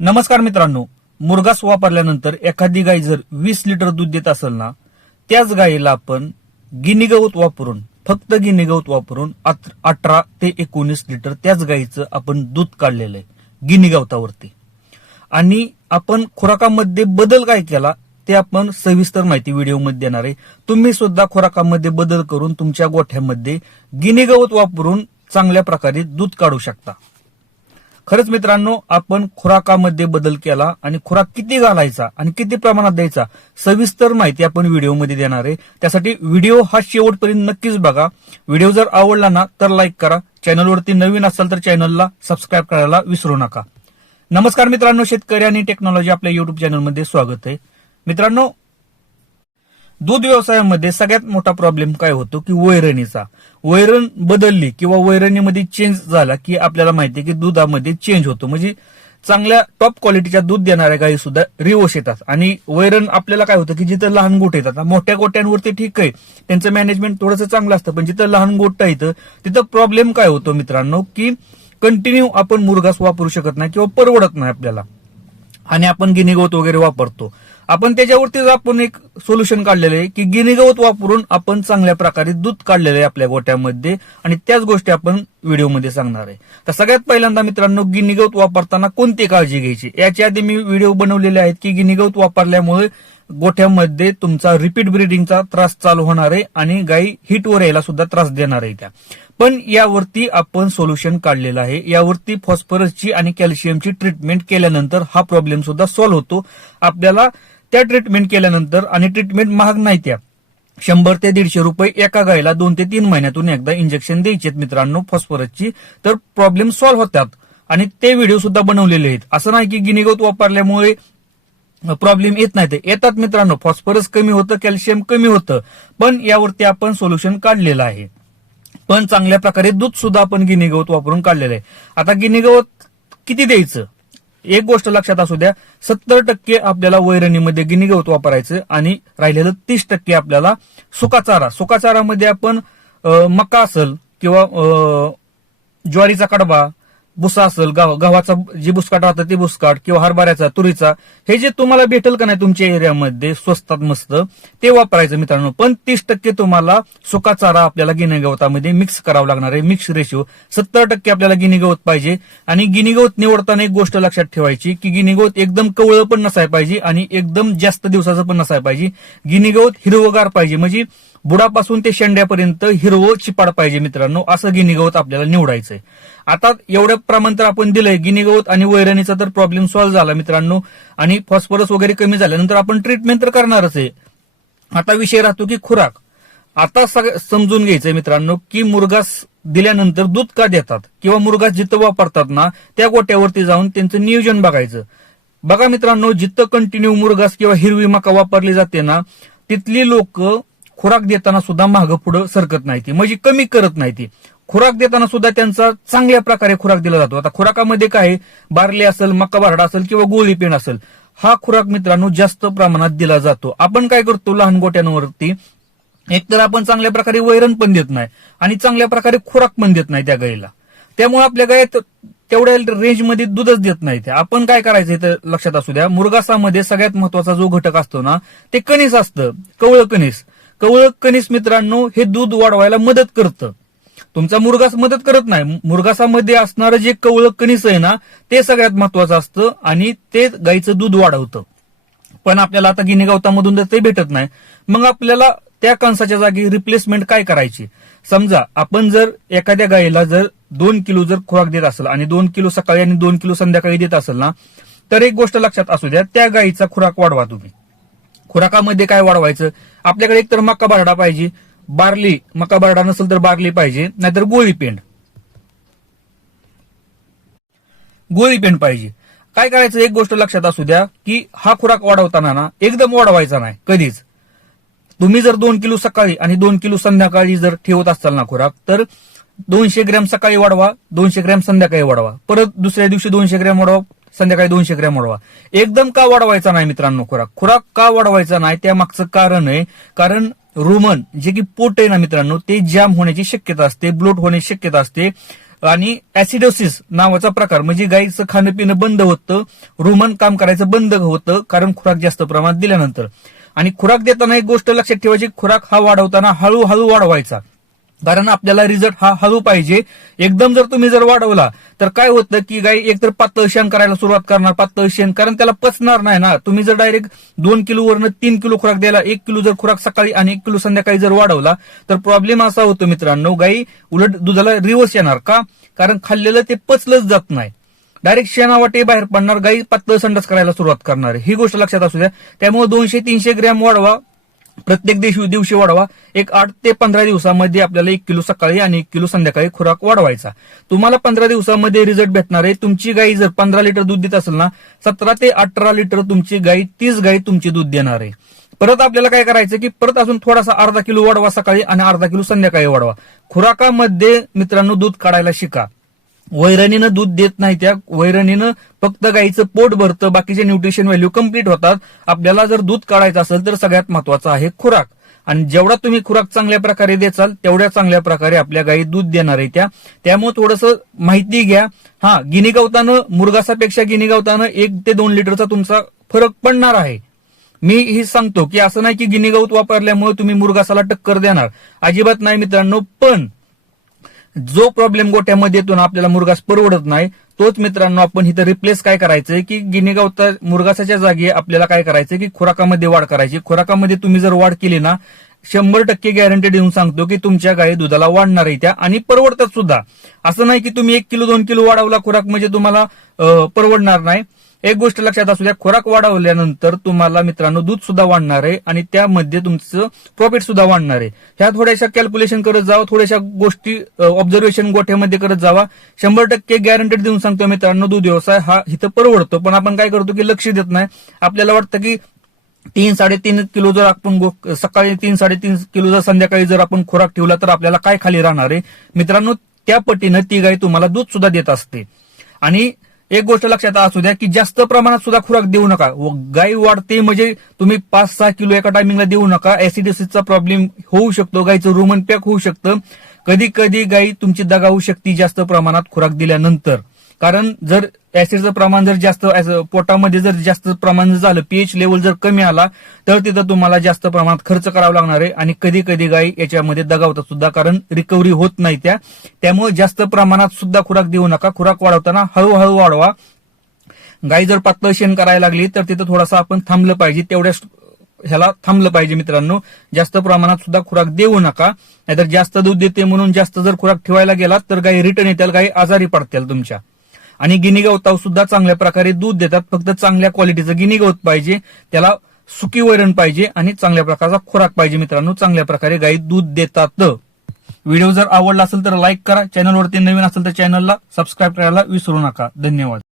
नमस्कार मित्रांनो, मुरघास वापरल्यानंतर एखादी गाय जर 20 लिटर दूध देत असेल ना, त्याच गायीला आपण गिनी गवत वापरून, फक्त गिनी गवत वापरून 18 ते 19 लिटर त्याच गायीचं आपण दूध काढलेलं आहे गिनी गवतावरती. आणि आपण खुराकामध्ये बदल काय केला ते आपण सविस्तर माहिती व्हिडिओमध्ये देणार आहे. तुम्ही सुद्धा खुराकामध्ये बदल करून तुमच्या गोठ्यामध्ये गिनी गवत वापरून चांगल्या प्रकारे दूध काढू शकता. खरंच मित्रांनो, आपण खुराकामध्ये बदल केला आणि खुराक किती घालायचा आणि किती प्रमाणात द्यायचा सविस्तर माहिती आपण व्हिडिओमध्ये देणार आहे. त्यासाठी व्हिडिओ हा शेवटपर्यंत नक्कीच बघा. व्हिडिओ जर आवडला ना तर लाईक करा. चॅनलवरती नवीन असाल तर चॅनलला सबस्क्राईब करायला विसरू नका. नमस्कार मित्रांनो, शेतकरी आणि टेक्नॉलॉजी आपल्या युट्यूब चॅनलमध्ये स्वागत आहे. मित्रांनो, दूध व्यवसायामध्ये सगळ्यात मोठा प्रॉब्लेम काय होतो की वैरणीचा. वैरण बदलली किंवा वैरणीमध्ये चेंज झाला की आपल्याला माहिती आहे की दुधामध्ये चेंज होतो. म्हणजे चांगल्या टॉप क्वालिटीच्या दूध देणाऱ्या गायी सुद्धा रिवोश येतात. आणि वैरण आपल्याला काय होतं की जिथं लहान गोठ येतात, मोठ्या गोट्यांवरती ठीक आहे, त्यांचं मॅनेजमेंट थोडंसं चांगलं असतं, पण जिथं लहान गोठ येतं तिथं प्रॉब्लेम काय होतो मित्रांनो की कंटिन्यू आपण मुरघास वापरू शकत नाही किंवा परवडत नाही आपल्याला. आणि आपण गिनी गवत वगैरे वापरतो. आपण त्याच्यावरतीच आपण एक सोल्युशन काढलेलं आहे की गिनी गवत वापरून आपण चांगल्या प्रकारे दूध काढलेलं आहे आपल्या गोट्यामध्ये. आणि त्याच गोष्टी आपण व्हिडिओमध्ये सांगणार आहे. तर सगळ्यात पहिल्यांदा मित्रांनो, गिनी गवत वापरताना कोणती काळजी घ्यायची. याच्या आधी मी व्हिडिओ बनवलेले आहेत की गिनी गवत वापरल्यामुळे गोठ्यामध्ये तुमचा रिपीट ब्रीडिंगचा त्रास चालू होणार आहे आणि गायी हिटवर यायला सुद्धा त्रास देणार आहे त्या. पण यावरती आपण सोल्युशन काढलेलं आहे. यावरती फॉस्फरसची आणि कॅल्शियमची ट्रीटमेंट केल्यानंतर हा प्रॉब्लेम सुद्धा सॉल्व्ह होतो. आपल्याला त्या ट्रीटमेंट केल्यानंतर, आणि ट्रीटमेंट महाग नाही, त्या 100 ते 150 रुपये एका गायला 2 ते 3 महिन्यातून एकदा इंजेक्शन द्यायचे मित्रांनो फॉस्फरसची. तर प्रॉब्लेम सॉल्व्ह होतात. आणि ते व्हिडिओ सुद्धा बनवलेले आहेत. असं नाही की गिनी गवत वापरल्यामुळे प्रॉब्लेम येत नाही, ते येतात मित्रांनो. फॉस्फरस कमी होतं, कॅल्शियम कमी होतं, पण यावरती आपण सोल्युशन काढलेलं आहे. पण चांगल्या प्रकारे दूध सुद्धा आपण गिनी गवत वापरून काढलेलं आहे. आता गिनी गवत किती द्यायचं, एक गोष्ट लक्षात असू द्या. 70% आपल्याला वैरणीमध्ये गिनी गवत वापरायचं आणि राहिलेलं 30% आपल्याला सुकाचारा. सुकाचारामध्ये आपण मका असेल किंवा ज्वारीचा कडबा, भुसा असेल, गव्हाचा जे बुसकाट राहतं ते बुसकाट, किंवा हरभऱ्याचा, तुरीचा, हे जे तुम्हाला भेटेल का नाही तुमच्या एरियामध्ये स्वस्तात मस्त, ते वापरायचं मित्रांनो. पण 30% तुम्हाला सुका चारा आपल्याला गिनी गवतामध्ये मिक्स करावं लागणार आहे. मिक्स रेशो 70% आपल्याला गिनी गवत पाहिजे. आणि गिनी गवत निवडताना एक गोष्ट लक्षात ठेवायची की गिनी गवत एकदम कवळं पण नसायला पाहिजे आणि एकदम जास्त दिवसाचं पण नसायला पाहिजे. गिनी गवत हिरवगार पाहिजे, म्हणजे बुडापासून ते शेंड्यापर्यंत हिरवं चिपाड पाहिजे मित्रांनो. असं गिनी गवत आपल्याला निवडायचंय. आता एवढं प्रमाण तर आपण दिलंय गिनी गवत आणि वैरणीचा, तर प्रॉब्लेम सॉल्व्ह झाला मित्रांनो. आणि फॉस्फरस वगैरे कमी झाल्यानंतर आपण ट्रीटमेंट तर करणारच आहे. आता विषय राहतो की खुराक. आता समजून घ्यायचंय मित्रांनो की मुरघास दिल्यानंतर दूध का देतात किंवा मुरघास जिथं वापरतात ना त्या गोट्यावरती जाऊन त्यांचं नियोजन बघायचं. बघा मित्रांनो, जिथं कंटिन्यू मुरघास किंवा हिरवी मका वापरली जाते ना, तिथली लोक खुराक देताना सुद्धा मागं पुढं सरकत नाही ती, म्हणजे कमी करत नाही ती. खुराक देताना सुद्धा त्यांचा चांगल्या प्रकारे खुराक दिला जातो. आता खुराकामध्ये काय, बार्ली असेल, मका बारडा असेल किंवा गोळी पेंड असेल, हा खुराक मित्रांनो जास्त प्रमाणात दिला जातो. आपण काय करतो लहान गोट्यांवरती, एकतर आपण चांगल्या प्रकारे वैरण पण देत नाही आणि चांगल्या प्रकारे खुराक पण देत नाही त्या गायीला. त्यामुळे आपल्या गायीत तेवढ्या रेंजमध्ये दूधच देत नाही. ते आपण काय करायचं इथं लक्षात असू द्या, मुरघासामध्ये सगळ्यात महत्वाचा जो घटक असतो ना ते कणीस असतं, कवळं कणीस. कवळं कणीस मित्रांनो हे दूध वाढवायला मदत करतं. तुमचा मुरघास मदत करत नाही. मुरघासामध्ये असणारं जे कवळं कणीस आहे ना ते सगळ्यात महत्वाचं असतं आणि ते गाईचं दूध वाढवतं. पण आपल्याला आता गिनी गवतामधून तर ते भेटत नाही. मग आपल्याला त्या कणसाच्या जागी रिप्लेसमेंट काय करायची. समजा आपण जर एखाद्या गाईला जर 2 किलो जर खुराक देत असेल आणि 2 किलो सकाळी आणि 2 किलो संध्याकाळी देत असेल ना, तर एक गोष्ट लक्षात असू द्या, त्या गाईचा खुराक वाढवा तुम्ही. खुराकामध्ये काय वाढवायचं, आपल्याकडे एकतर मका बारडा पाहिजे, बार्ली, मका बारडा नसेल तर बार्ली पाहिजे, नाहीतर गोळी पेंड पाहिजे. काय करायचं, एक गोष्ट लक्षात असू द्या की हा खुराक वाढवताना ना एकदम वाढवायचा नाही कधीच. तुम्ही जर 2 किलो सकाळी आणि 2 किलो संध्याकाळी जर ठेवत असाल ना खुराक, तर 200 ग्रॅम सकाळी वाढवा, 200 ग्रॅम संध्याकाळी वाढवा, परत दुसऱ्या दिवशी 200 ग्रॅम वाढवा, संध्याकाळी 200 ग्रॅम वाढवा. एकदम का वाढवायचा नाही मित्रांनो खुराक का वाढवायचा नाही, त्या मागचं कारण आहे, कारण रुमन जे की पोट आहे ना मित्रांनो ते जाम होण्याची शक्यता असते, ब्लोट होण्याची शक्यता असते. आणि ऍसिडोसिस नावाचा प्रकार म्हणजे गाईचं खाणं पिणं बंद होतं, रुमन काम करायचं बंद होतं, कारण खुराक जास्त प्रमाणात दिल्यानंतर. आणि खुराक देताना एक गोष्ट लक्षात ठेवायची, खुराक हा वाढवताना हळूहळू वाढवायचा, कारण आपल्याला रिझल्ट हा हळू पाहिजे. एकदम जर तुम्ही जर वाढवला तर काय होतं की गाय एकतर पातळ शेण करायला सुरुवात करणार, पातळ शेण, कारण त्याला पचणार नाही ना. तुम्ही जर डायरेक्ट 2 किलोवरनं 3 किलो खुराक द्यायला, 1 किलो जर खुराक सकाळी आणि 1 किलो संध्याकाळी जर वाढवला तर प्रॉब्लेम असा होतो मित्रांनो, गाई उलट दुधाला रिवर्स येणार. का? कारण खाल्लेलं ते पचलंच जात नाही, डायरेक्ट शेणावाटे बाहेर पडणार, गाई पातळ संडास करायला सुरुवात करणार. ही गोष्ट लक्षात असू द्या. त्यामुळे 200-300 ग्रॅम वाढवा, प्रत्येक दिवशी वाढवा. एक 8 ते 15 दिवसामध्ये आपल्याला 1 किलो सकाळी आणि 1 किलो संध्याकाळी खुराक वाढवायचा. तुम्हाला 15 दिवसामध्ये रिझल्ट भेटणार आहे. तुमची गाई जर 15 लिटर दूध देत असेल ना, 17 ते 18 लिटर तुमची गाई, 30 गाई तुमची दूध देणार आहे. परत आपल्याला काय करायचं की परत अजून थोडासा अर्धा किलो वाढवा सकाळी आणि अर्धा किलो संध्याकाळी वाढवा. खुराकामध्ये मित्रांनो दूध काढायला शिका. वैरणीनं दूध देत नाही, त्या वैरणीनं फक्त गाईचं पोट भरतं, बाकीचे न्यूट्रिशन व्हॅल्यू कम्प्लीट होतात. आपल्याला जर दूध काढायचं असेल तर सगळ्यात महत्वाचं आहे खुराक. आणि जेवढा तुम्ही खुराक चांगल्या प्रकारे द्याल तेवढ्या चांगल्या प्रकारे आपल्या गाई दूध देणार आहे त्या. त्यामुळे थोडंसं माहिती घ्या. गिनी गवतानं मुरघासापेक्षा गिनी गवतानं 1 ते 2 लिटरचा तुमचा फरक पडणार आहे. मी ही सांगतो की असं नाही की गिनी गवत वापरल्यामुळे तुम्ही मुरघासाला टक्कर देणार, अजिबात नाही मित्रांनो. पण जो प्रॉब्लेम गोठ्यामध्ये येतो ना, आपल्याला मुरघास परवडत नाही, तोच मित्रांनो आपण इथं रिप्लेस काय करायचंय की गिनी गवता मुरघासाच्या जागी आपल्याला काय करायचंय की खुराकामध्ये वाढ करायची. खुराकामध्ये तुम्ही जर वाढ केली ना, 100% गॅरंटी देऊन सांगतो की तुमच्या गाई दुधाला वाढणार आहे त्या, आणि परवडतात सुद्धा. असं नाही की तुम्ही 1 किलो 2 किलो वाढवला खुराक म्हणजे तुम्हाला परवडणार नाही. एक गोष्ट लक्षात असू द्या, खुराक वाढवल्यानंतर तुम्हाला मित्रांनो दूध सुद्धा वाढणार आहे आणि त्यामध्ये तुमचं प्रॉफिट सुद्धा वाढणार आहे. ह्या थोड्याशा कॅल्क्युलेशन करत जावा, थोड्याशा गोष्टी ऑब्झर्वेशन गोठ्यामध्ये करत जावा. 100% गॅरंटेड देऊन सांगतो मित्रांनो, दूध व्यवसाय हा इथं परवडतो. पण आपण काय करतो की लक्ष देत नाही. आपल्याला वाटतं की 3-3.5 किलो जर आपण सकाळी 3-3.5 किलो जर संध्याकाळी जर आपण खुराक ठेवला तर आपल्याला काय खाली राहणार आहे मित्रांनो. त्या पटीनं ती गाय तुम्हाला दूध सुद्धा देत असते. आणि एक गोष्ट लक्षात असू द्या की जास्त प्रमाणात सुद्धा खुराक देऊ नका. गाय वाढते म्हणजे तुम्ही 5-6 किलो एका टायमिंगला देऊ नका. ऍसिडिटीचा प्रॉब्लेम होऊ शकतो, गायचं रुमन पॅक होऊ शकतं. कधी कधी गाय तुमची दगा होऊ शकते जास्त प्रमाणात खुराक दिल्यानंतर. कारण जर ऍसिडचं प्रमाण जर जास्त पोटामध्ये जर जास्त प्रमाण झालं, पीएच लेवल जर कमी आला तर तिथं तुम्हाला जास्त प्रमाणात खर्च करावा लागणार आहे. आणि कधी कधी गायी याच्यामध्ये दगावतात सुद्धा, कारण रिकव्हरी होत नाही त्या. त्यामुळे जास्त प्रमाणात सुद्धा खुराक देऊ नका. खुराक वाढवताना हळूहळू वाढवा. गाय जर पातळ शेण करायला लागली तर तिथं थोडासा आपण थांबलं पाहिजे, तेवढ्याच ह्याला थांबलं पाहिजे मित्रांनो. जास्त प्रमाणात सुद्धा खुराक देऊ नका, नाहीतर जास्त दूध देते म्हणून जास्त जर खुराक ठेवायला गेला तर गायी रिटर्न येतील, गायी आजारी पडतील तुमच्या. आणि गिनी गवताव सुद्धा चांगल्या प्रकारे दूध देतात, फक्त चांगल्या क्वालिटीचं गिनी गवत पाहिजे, त्याला सुकी वैरण पाहिजे आणि चांगल्या प्रकारचा खुराक पाहिजे मित्रांनो. चांगल्या प्रकारे गायी दूध देतात. व्हिडिओ जर आवडला असेल तर लाईक करा, चॅनलवरती नवीन असेल तर चॅनलला सबस्क्राईब करायला विसरू नका. धन्यवाद.